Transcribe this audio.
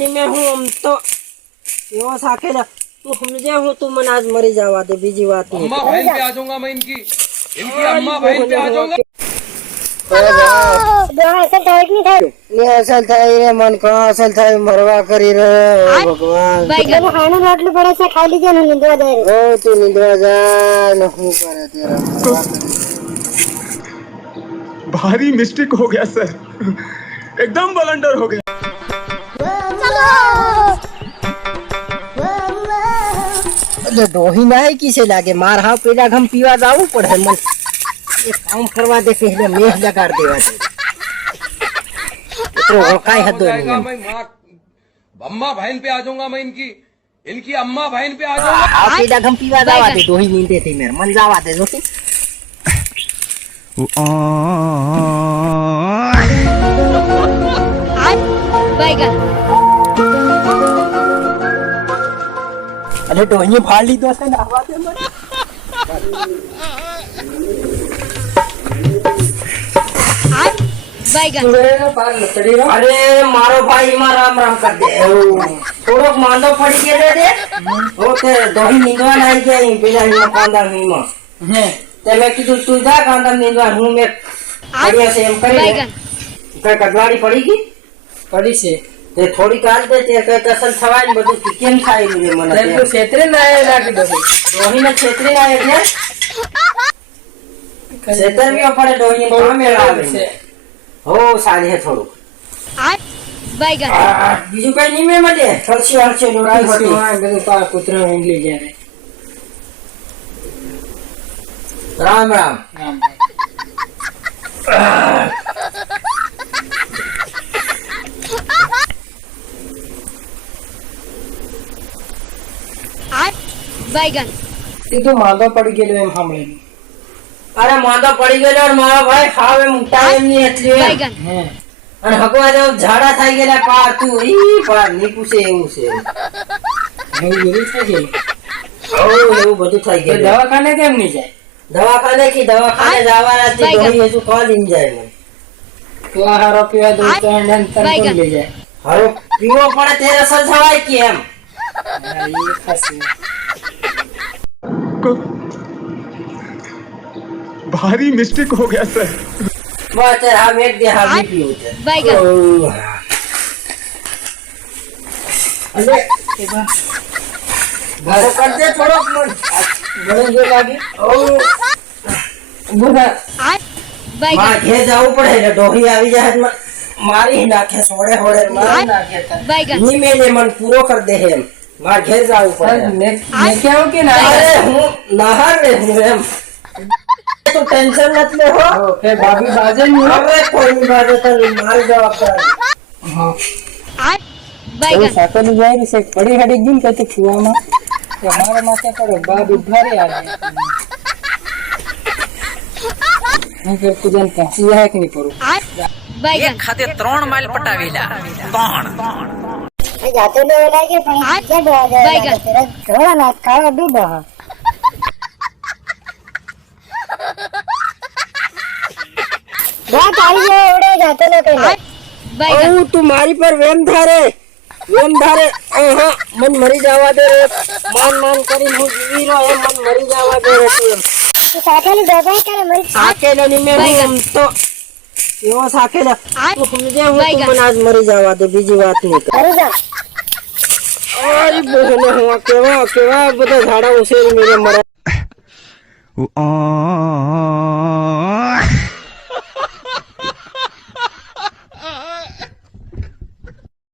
नहीं मैं हूँ हम तो एवं साखेला तू समझे हो तू मन आज मरी जावा दे बीजी बात नहीं अम्मा बहन पे आ जाऊंगा मैं इनकी अम्मा बहन पे आ जाऊंगा असल था नहीं था नहीं असल था ये मन कहाँ असल था मरवा करी रहे भगवान चलो खाना रोटली पड़े से खा लीजिए ना निंदवा दे ओ तू निंदवा जा नहू करे तेरा भारी मिस्टेक हो गया सर एकदम ब्लंडर हो गया जो डोही ना है किसे लागे मार हाँ पेड़ा घम पीवा जाऊ पड़े मन ये काम करवा दे पहले मेह लगा देवा दे तो काय हद नहीं मैं माँ अम्मा बहन पे आ जाऊंगा मैं इनकी अम्मा बहन पे आ जाऊंगा हाँ पेड़ा घम पीवा जावा दे डोही नींदे थी मेरे मन जावा दे जो अरे डोही फाड़ ली तो ना आवा दे मन अरे मारो भाई मां राम राम कर दे थोड़ो मांदो पड़ी के दे ओके दही नींदवा नहीं गई बिना ही कांदा मीमा है ते मैं की तू जा कांदा नींदवा हूं मैं बढ़िया से हम करेंगे का कटवाड़ी पड़ी से ते थोड़ी काल दे ते के कसल थवाई बदु केम खाई रे मन ते तो क्षेत्र ना है लागी दोही में क्षेत्र ना है क्षेत्र भी पड़े दोही तो मेरा से हो साजे थोड़ो बीजू कई नहीं में मजे खर्ची हर्ची लोड़ी होती है तो कुतरा इंग्लिश जा रहे राम राम बैगन तो मांदा पड़ी गेले हम हमले अरे मांदा पड़ी गेले और मारा भाई खावे मुक्ता नहीं એટલે बैगन અને હગવા જાવ ઝાડા થઈ ગયેલા પા તું ઈ પા ની પૂછે એવું છે એવું બધું થઈ ગયું એવું બધું થઈ ગયું દવાખાને કેમ નહીં જાય દવાખાને જવાના તે દોહી હજુ કોણ લઈને જાય મને તો હારો પીવા દો તો એન્ડન તરત લઈ જાય હારો પીવો પડે તે અસર થવાય કેમ એ ખસી भारी मिस्टेक हो गया सर बस हम एक दे हम भी पियो बैगन अरे घर कर दे थोड़ा मन बड़े जो लागे ओ बुढ़ा बैगन मां घे जाऊ पड़े रे डोही आवी जाए मारी नाखे सोड़े होड़े मार नाखे बैगन नी मेले मन पूरो कर दे है मार घेर जाऊ पड़े मैं क्या हो के ना अरे हूं नहर रे हूं एम तो टेंशन मत ले हो फिर भाभी बाजे नहीं अरे कोई नहीं बाजे तो मार जवाब हां बैगन साको नहीं जाए से पड़ी हड़ी दिन कहते छुआ में हमारे माथे पर बाप उधारे आ गए मैं फिर कुजन पहुंची है कि नहीं पड़ो बैगन खाते 3 माइल पटावेला 3 जाते ले लागे पण क्या दो बैगन तेरा थोड़ा ना खाया भी दो बात आई है उड़े जाते ले कहीं बैगन ओ तुम्हारी पर वेम धारे हां मन मरी जावा दे रे मान करी हूं जीवी रो है मन मरी जावा दे रे तो साकेली दबाई करे मरी साकेला नहीं मैं हम तो एवं साकेला तू समझे हो तू मन आज मरी जावा दे बीजी बात नहीं अरे जा अरे बोले हुआ केवा बता झाड़ा उसे मेरे मरा